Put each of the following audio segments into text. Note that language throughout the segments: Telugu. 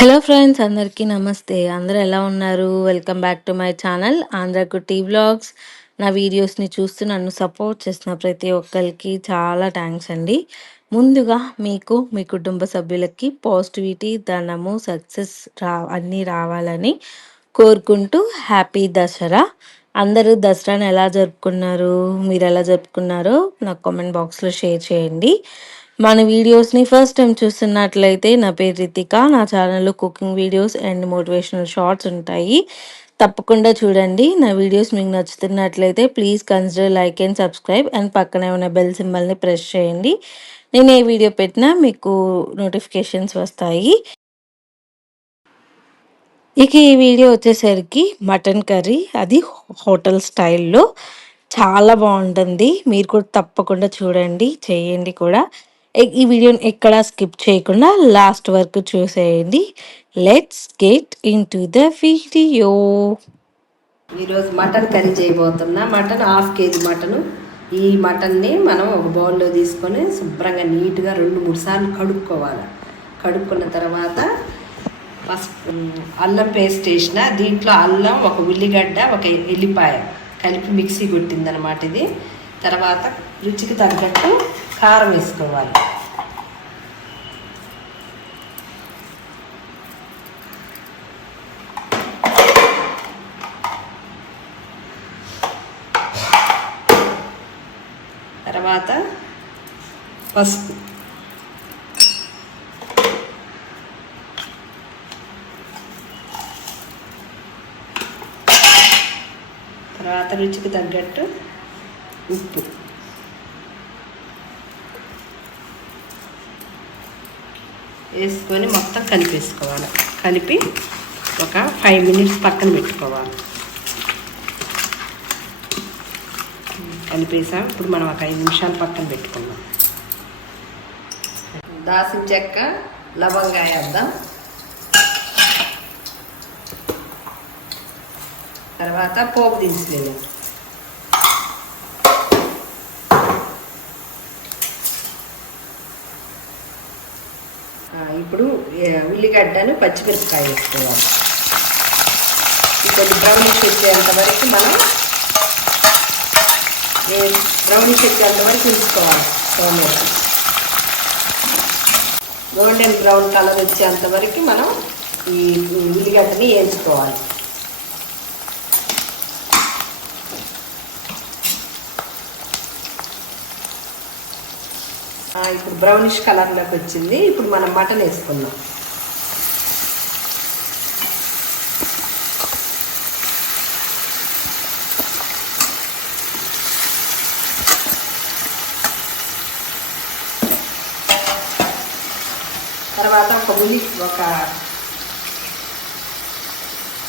హలో ఫ్రెండ్స్, అందరికీ నమస్తే. అందరూ ఎలా ఉన్నారు? Welcome back to my channel Andhra కుట్టి వ్లాగ్స్. నా వీడియోస్ని చూస్తూ నన్ను సపోర్ట్ చేసిన ప్రతి ఒక్కరికి చాలా థ్యాంక్స్ అండి. ముందుగా మీకు, మీ కుటుంబ సభ్యులకి పాజిటివిటీ, ధనము, సక్సెస్ అన్నీ రావాలని కోరుకుంటూ హ్యాపీ దసరా. అందరూ దసరాను ఎలా జరుపుకున్నారు, మీరు ఎలా జరుపుకున్నారో నాకు కామెంట్ బాక్స్లో షేర్ చేయండి. మన వీడియోస్ని ఫస్ట్ టైం చూస్తున్నట్లయితే నా పేరు రితిక. నా ఛానల్లో cooking videos and motivational shorts ఉంటాయి, తప్పకుండా చూడండి. నా వీడియోస్ మీకు నచ్చుతున్నట్లయితే please consider like and subscribe and పక్కనే ఉన్న బెల్ సింబల్ని ప్రెస్ చేయండి. నేను ఏ వీడియో పెట్టినా మీకు నోటిఫికేషన్స్ వస్తాయి. ఇక ఈ వీడియో వచ్చేసరికి మటన్ కర్రీ, అది హోటల్ స్టైల్లో చాలా బాగుంటుంది. మీరు కూడా తప్పకుండా చూడండి, చేయండి కూడా. ఈ వీడియోని ఎక్కడా స్కిప్ చేయకుండా లాస్ట్ వరకు చూసేయండి. Let's get into the video. ఈరోజు మటన్ కర్రీ చేయబోతున్నా. Mutton 1/2 KG mutton. ఈ మటన్ని మనం ఒక బౌల్లో తీసుకొని శుభ్రంగా నీట్గా 2-3 సార్లు కడుక్కోవాలి. కడుక్కున్న తర్వాత పసుపు, అల్లం పేస్ట్ వేసిన, దీంట్లో అల్లం, ఒక ఉల్లిగడ్డ, ఒక ఎల్లిపాయ కలిపి మిక్సీ కొట్టిందనమాట ఇది. తర్వాత రుచికి తగ్గట్టు కారం వేసుకోవాలి. తర్వాత పసుపు, తర్వాత రుచికి తగ్గట్టు ఉప్పు, వేసుకొని మొత్తం కలిపేసుకోవాలి. కలిపి ఒక 5 మినిట్స్ పక్కన పెట్టుకోవాలి. కలిపేసాం. ఇప్పుడు మనం ఒక 5 నిమిషాలు పక్కన పెట్టుకుందాం. దాల్చిన చెక్క, లవంగాయ వేద్దాం. తర్వాత పోపు దినుసులు, ఇప్పుడు ఉల్లిగడ్డను, పచ్చిమిరపకాయ వేసుకోవాలి. కొద్ది బ్రౌనిష్ వచ్చేంత వరకు మనం బ్రౌనిష్ వచ్చేంత వరకు ఉంచుకోవాలి. గోల్డెన్ బ్రౌన్ కలర్ వచ్చేంత వరకు మనం ఈ ఉల్లిగడ్డని వేయించుకోవాలి. ఇప్పుడు బ్రౌనిష్ కలర్లోకి వచ్చింది. ఇప్పుడు మనం మటన్ వేసుకుందాం.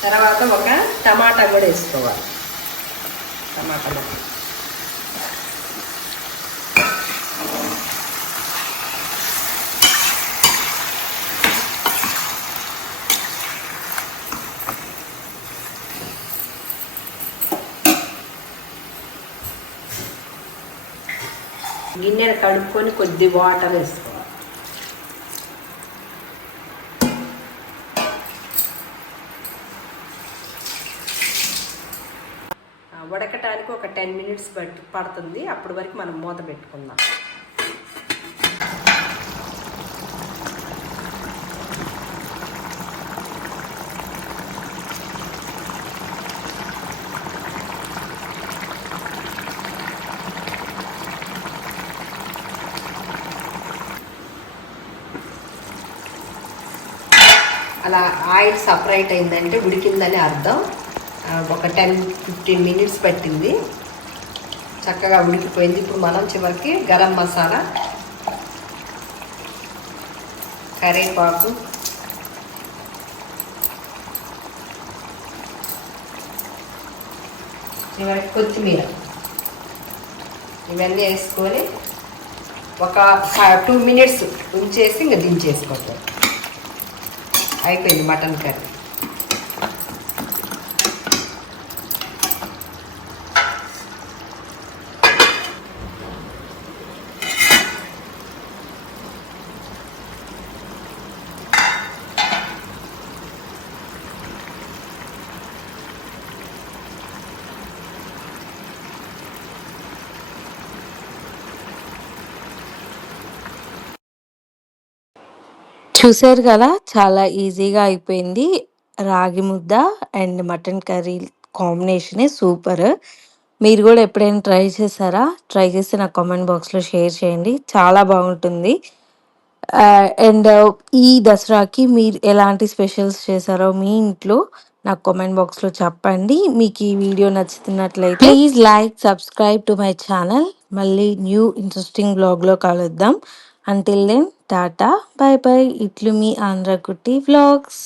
తర్వాత ఒక టమాటా కూడా వేసుకోవాలి. టమాటా గిన్నెను కడుక్కొని కొద్ది వాటర్ వేసుకోవాలి. ఉడకటానికి ఒక 10 మినిట్స్ పడుతుంది. అప్పటి వరకు మనం మూత పెట్టుకుందాం. అలా ఆయిల్ సపరేట్ అయిందంటే ఉడికిందని అర్థం. ఒక 10-15 మినిట్స్ పట్టింది, చక్కగా ఉడికిపోయింది. ఇప్పుడు మనం చివరికి గరం మసాలా, కరివేపాకు, చివరికి కొత్తిమీర ఇవన్నీ వేసుకొని ఒక 2 మినిట్స్ ఉంచేసి ఇంకా దించేసుకోవటం. అయిపోయింది మటన్ కర్రీ. చూసారు కదా! చాలా ఈజీగా అయిపోయింది. రాగి ముద్ద అండ్ మటన్ కర్రీ కాంబినేషనే సూపర్. మీరు గూడా ఎప్పుడైనా ట్రై చేశారా? ట్రై చేస్తే నాకు కామెంట్ బాక్స్‌లో షేర్ చేయండి. చాలా బాగుంటుంది. అండ్ ఈ దసరాకి మీరు ఎలాంటి స్పెషల్స్ చేశారో మీ ఇంట్లో నాకు కామెంట్ బాక్స్‌లో చెప్పండి. మీకు ఈ వీడియో నచ్చుతున్నట్లయితే please like, subscribe to my channel. మళ్ళీ న్యూ ఇంట్రెస్టింగ్ వ్లాగ్‌లో కలుద్దాం. Until then tata, bye bye. ఇట్లు మీ ఆంధ్ర కుట్టి వ్లాగ్స్.